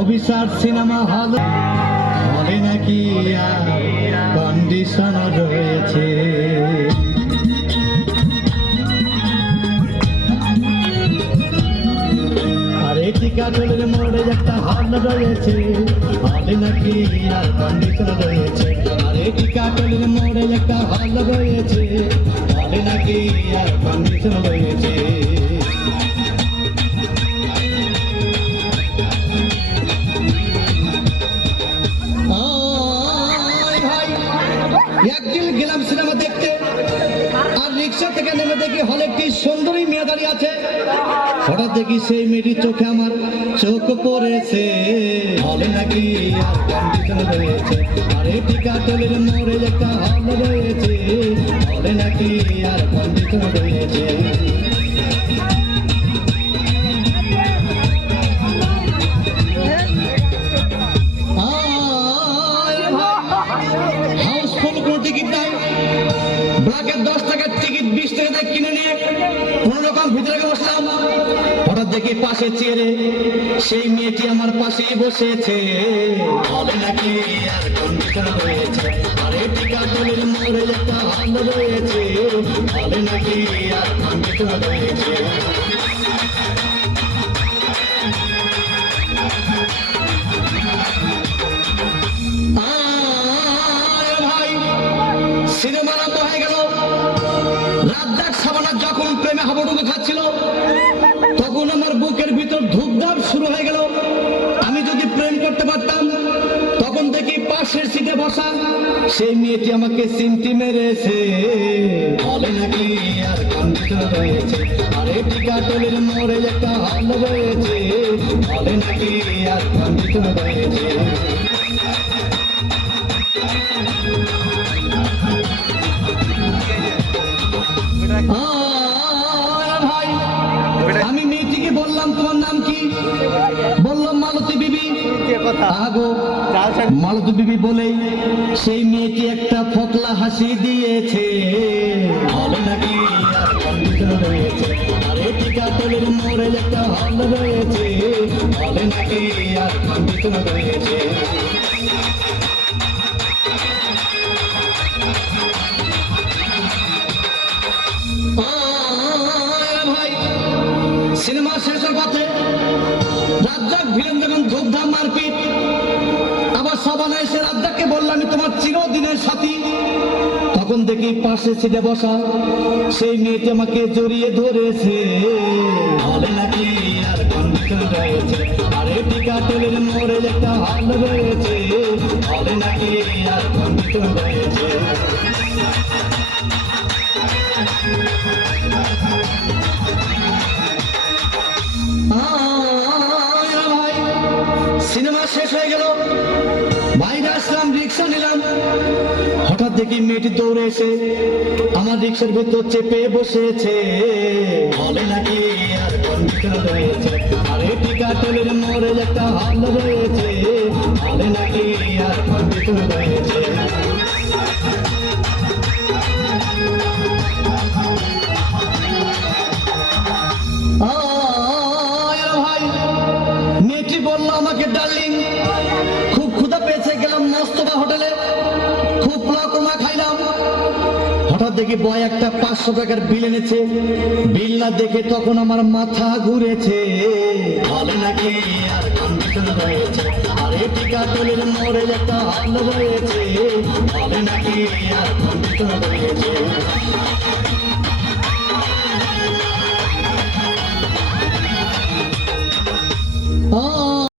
Abhisar cinema hall হলে নাকি condition রয়েছে। টিকাটলের মোড়ে একটা হল রয়েছে, হলে নাকি কন্ডিশন রয়েছে। আরে টিকাটলের মোড়ে একটা হল রয়েছে, হলে নাকি কন্ডিশন রয়েছে। একদিন গেলাম সিনেমা দেখতে, আর রিক্সা থেকে নেমে দেখি হলে একটি সুন্দরী মেয়ে দাঁড়িয়ে আছে। হঠাৎ দেখি সেই মেয়েটির চোখে আমার চোখ পড়েছে, হলে নাকি কন্ডিশন রয়েছে। আরে টিকাটলের মোড়ে একটা হল রয়েছে, হলে নাকি কন্ডিশন রয়েছে। হাউসফুল কোনো টিকিট নাই, ব্ল্যাকের 10 টাকার টিকিট 20 টাকা দিয়ে কিনে নিয়ে কোন রকম ভিতরে বসলাম। হঠাৎ দেখি পাশে চেয়ারে সেই মেয়েটি আমার পাশেই বসেছে, হলে নাকি কন্ডিশন রয়েছে। আরে টিকাটলের মোড়ে একটা হল রয়েছে, হলে নাকি কন্ডিশন রয়েছে। সিনেমা আরম্ভ হয়ে গেল। রাজ্জাক শাবানা যখন প্রেমে হাবুডুবু খাচ্ছিল, তখন আমার বুকের ভিতর ধুকধাপ শুরু হয়ে গেল। আমি যদি প্রেম করতে পারতাম, তখন দেখি পাশের সিটে বসা সেই মেয়েটি আমাকে সিমটি মেরেছে, হলে নাকি কন্ডিশন রয়েছে। আরে টিকাটলের মোড়ে একটা হল রয়েছে, হলে নাকি কন্ডিশন রয়েছে। আমি মেয়েটিকে বললাম তোমার নাম কি? বললাম মালতী বিবি। মালতী বিবি বলেই সেই মেয়েটি একটা ফকলা হাসি দিয়েছে, হলে নাকি কন্ডিশন রয়েছে। আরে টিকাটলের মোড়ে একটা হল রয়েছে, হলে নাকি কন্ডিশন রয়েছে। সিনেমা শেষের পথে রাজ্জাক ভিলেন যখন ধুমধাম মারপিট, আবার শাবানা এসে রাজ্জাককে বললাম আমি তোমার চিরদিনের সাথী। তখন দেখি পাশে সিটে বসা সেই মেয়েটি আমাকে জড়িয়ে ধরেছে, হলে নাকি কন্ডিশন রয়েছে। আরে টিকাটলের মোড়ে একটা হল রয়েছে, হলে নাকি কন্ডিশন রয়েছে। সিনেমা শেষ হয়ে গেল, বাইরে আসলাম, রিক্সা নিলাম। হঠাৎ দেখি মেয়েটি দৌড়ে এসে আমার রিক্সার ভিতর চেপে বসেছে, হলে নাকি কন্ডিশন রয়েছে। আরে টিকাটলের মোড়ে একটা হল রয়েছে, হলে নাকি কন্ডিশন রয়েছে। মেয়েটি বললো আমাকে ডার্লিং, খুব ক্ষুধা পেয়েছে, গেলাম মস্তবা হোটেলে, খুব পোলাও খাইলাম। হঠাৎ দেখি বয় একটা 500 টাকার বিল এনেছে। বিল না দেখে তখন আমার মাথা ঘুরেছে, হলে নাকি কন্ডিশন রয়েছে। আরে টিকাটলের মোড়ে একটা হল রয়েছে, হলে নাকি কন্ডিশন রয়েছে।